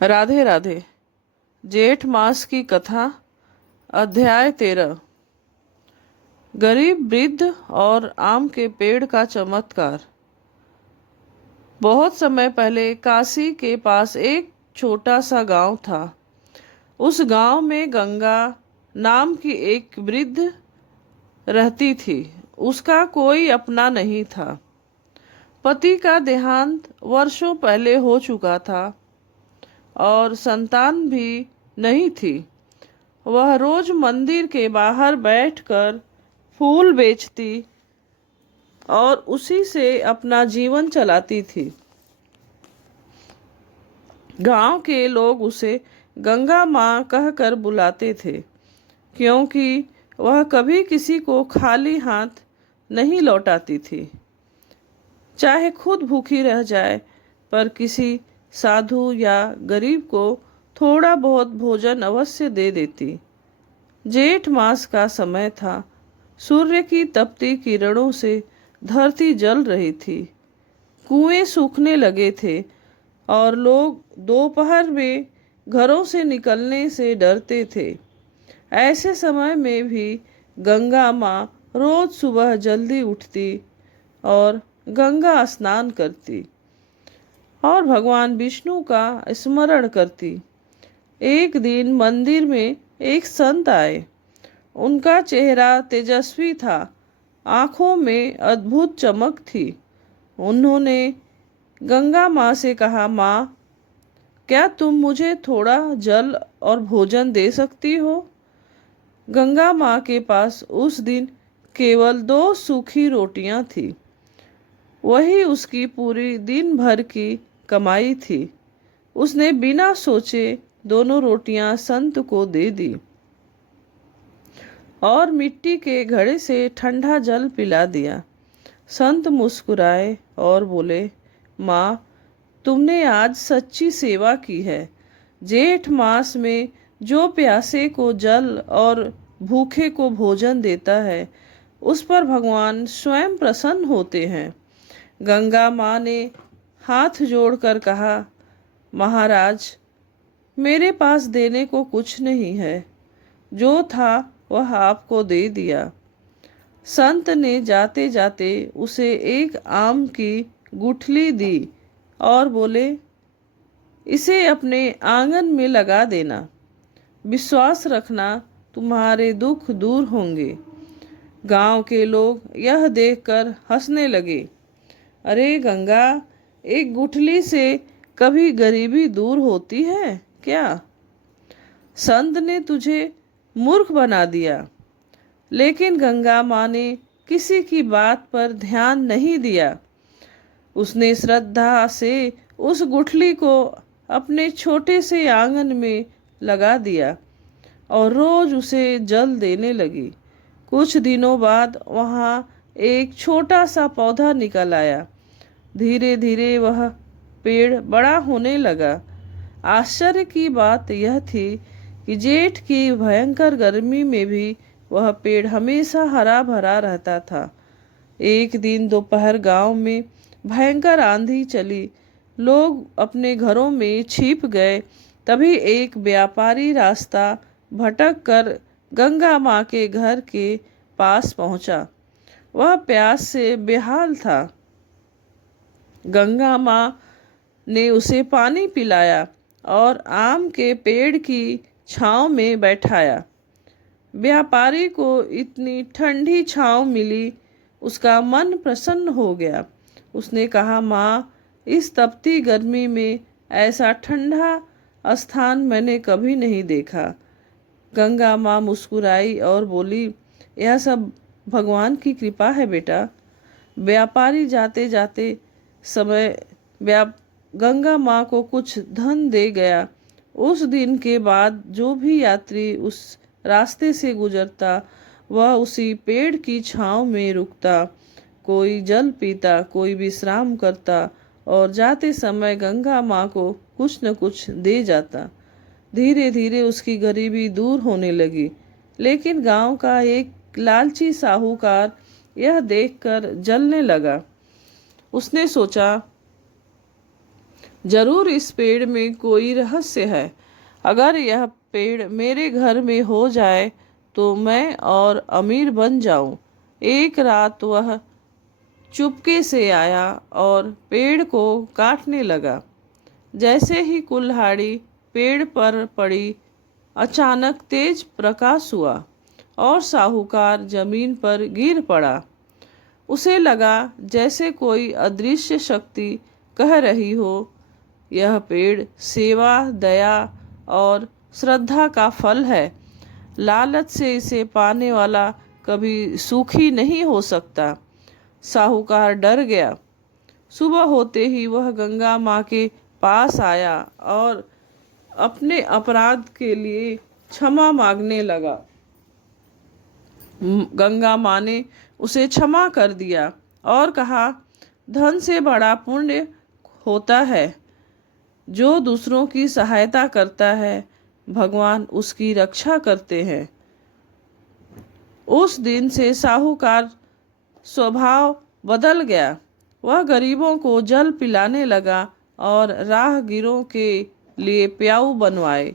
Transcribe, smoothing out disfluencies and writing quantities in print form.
राधे राधे। जेठ मास की कथा। अध्याय 13। गरीब वृद्ध और आम के पेड़ का चमत्कार। बहुत समय पहले काशी के पास एक छोटा सा गांव था। उस गांव में गंगा नाम की एक वृद्ध रहती थी। उसका कोई अपना नहीं था। पति का देहांत वर्षों पहले हो चुका था और संतान भी नहीं थी। वह रोज मंदिर के बाहर बैठकर फूल बेचती और उसी से अपना जीवन चलाती थी। गांव के लोग उसे गंगा माँ कहकर बुलाते थे, क्योंकि वह कभी किसी को खाली हाथ नहीं लौटाती थी। चाहे खुद भूखी रह जाए, पर किसी साधु या गरीब को थोड़ा बहुत भोजन अवश्य दे देती। जेठ मास का समय था। सूर्य की तपती किरणों से धरती जल रही थी। कुएं सूखने लगे थे और लोग दोपहर में घरों से निकलने से डरते थे। ऐसे समय में भी गंगा माँ रोज सुबह जल्दी उठती और गंगा स्नान करती और भगवान विष्णु का स्मरण करती। एक दिन मंदिर में एक संत आए। उनका चेहरा तेजस्वी था, आंखों में अद्भुत चमक थी। उन्होंने गंगा माँ से कहा, माँ, क्या तुम मुझे थोड़ा जल और भोजन दे सकती हो? गंगा माँ के पास उस दिन केवल 2 सूखी रोटियां थी। वही उसकी पूरी दिन भर की कमाई थी। उसने बिना सोचे दोनों रोटियां संत को दे दी और मिट्टी के घड़े से ठंडा जल पिला दिया। संत मुस्कुराए और बोले, माँ, तुमने आज सच्ची सेवा की है। जेठ मास में जो प्यासे को जल और भूखे को भोजन देता है, उस पर भगवान स्वयं प्रसन्न होते हैं। गंगा माँ ने हाथ जोड़कर कहा, महाराज, मेरे पास देने को कुछ नहीं है। जो था वह आपको दे दिया। संत ने जाते जाते उसे एक आम की गुठली दी और बोले, इसे अपने आंगन में लगा देना। विश्वास रखना, तुम्हारे दुख दूर होंगे। गांव के लोग यह देखकर हंसने लगे। अरे गंगा, एक गुठली से कभी गरीबी दूर होती है क्या? संत ने तुझे मूर्ख बना दिया। लेकिन गंगा माँ ने किसी की बात पर ध्यान नहीं दिया। उसने श्रद्धा से उस गुठली को अपने छोटे से आंगन में लगा दिया और रोज उसे जल देने लगी। कुछ दिनों बाद वहाँ एक छोटा सा पौधा निकल आया। धीरे धीरे वह पेड़ बड़ा होने लगा। आश्चर्य की बात यह थी कि जेठ की भयंकर गर्मी में भी वह पेड़ हमेशा हरा भरा रहता था। एक दिन दोपहर गांव में भयंकर आंधी चली। लोग अपने घरों में छिप गए। तभी एक व्यापारी रास्ता भटक कर गंगा माँ के घर के पास पहुंचा। वह प्यास से बेहाल था। गंगा माँ ने उसे पानी पिलाया और आम के पेड़ की छांव में बैठाया। व्यापारी को इतनी ठंडी छांव मिली, उसका मन प्रसन्न हो गया। उसने कहा, माँ, इस तपती गर्मी में ऐसा ठंडा स्थान मैंने कभी नहीं देखा। गंगा माँ मुस्कुराई और बोली, यह सब भगवान की कृपा है बेटा। व्यापारी जाते जाते समय गंगा माँ को कुछ धन दे गया। उस दिन के बाद जो भी यात्री उस रास्ते से गुजरता, वह उसी पेड़ की छांव में रुकता। कोई जल पीता, कोई विश्राम करता और जाते समय गंगा माँ को कुछ न कुछ दे जाता। धीरे धीरे उसकी गरीबी दूर होने लगी। लेकिन गांव का एक लालची साहूकार यह देखकर जलने लगा। उसने सोचा, जरूर इस पेड़ में कोई रहस्य है। अगर यह पेड़ मेरे घर में हो जाए तो मैं और अमीर बन जाऊं। एक रात वह चुपके से आया और पेड़ को काटने लगा। जैसे ही कुल्हाड़ी पेड़ पर पड़ी, अचानक तेज प्रकाश हुआ और साहूकार जमीन पर गिर पड़ा। उसे लगा जैसे कोई अदृश्य शक्ति कह रही हो, यह पेड़ सेवा, दया और श्रद्धा का फल है। लालच से इसे पाने वाला कभी सुखी नहीं हो सकता। साहूकार डर गया। सुबह होते ही वह गंगा माँ के पास आया और अपने अपराध के लिए क्षमा मांगने लगा। गंगा माँ ने उसे क्षमा कर दिया और कहा, धन से बड़ा पुण्य होता है। जो दूसरों की सहायता करता है, भगवान उसकी रक्षा करते हैं। उस दिन से साहूकार स्वभाव बदल गया। वह गरीबों को जल पिलाने लगा और राहगीरों के लिए प्याऊ बनवाने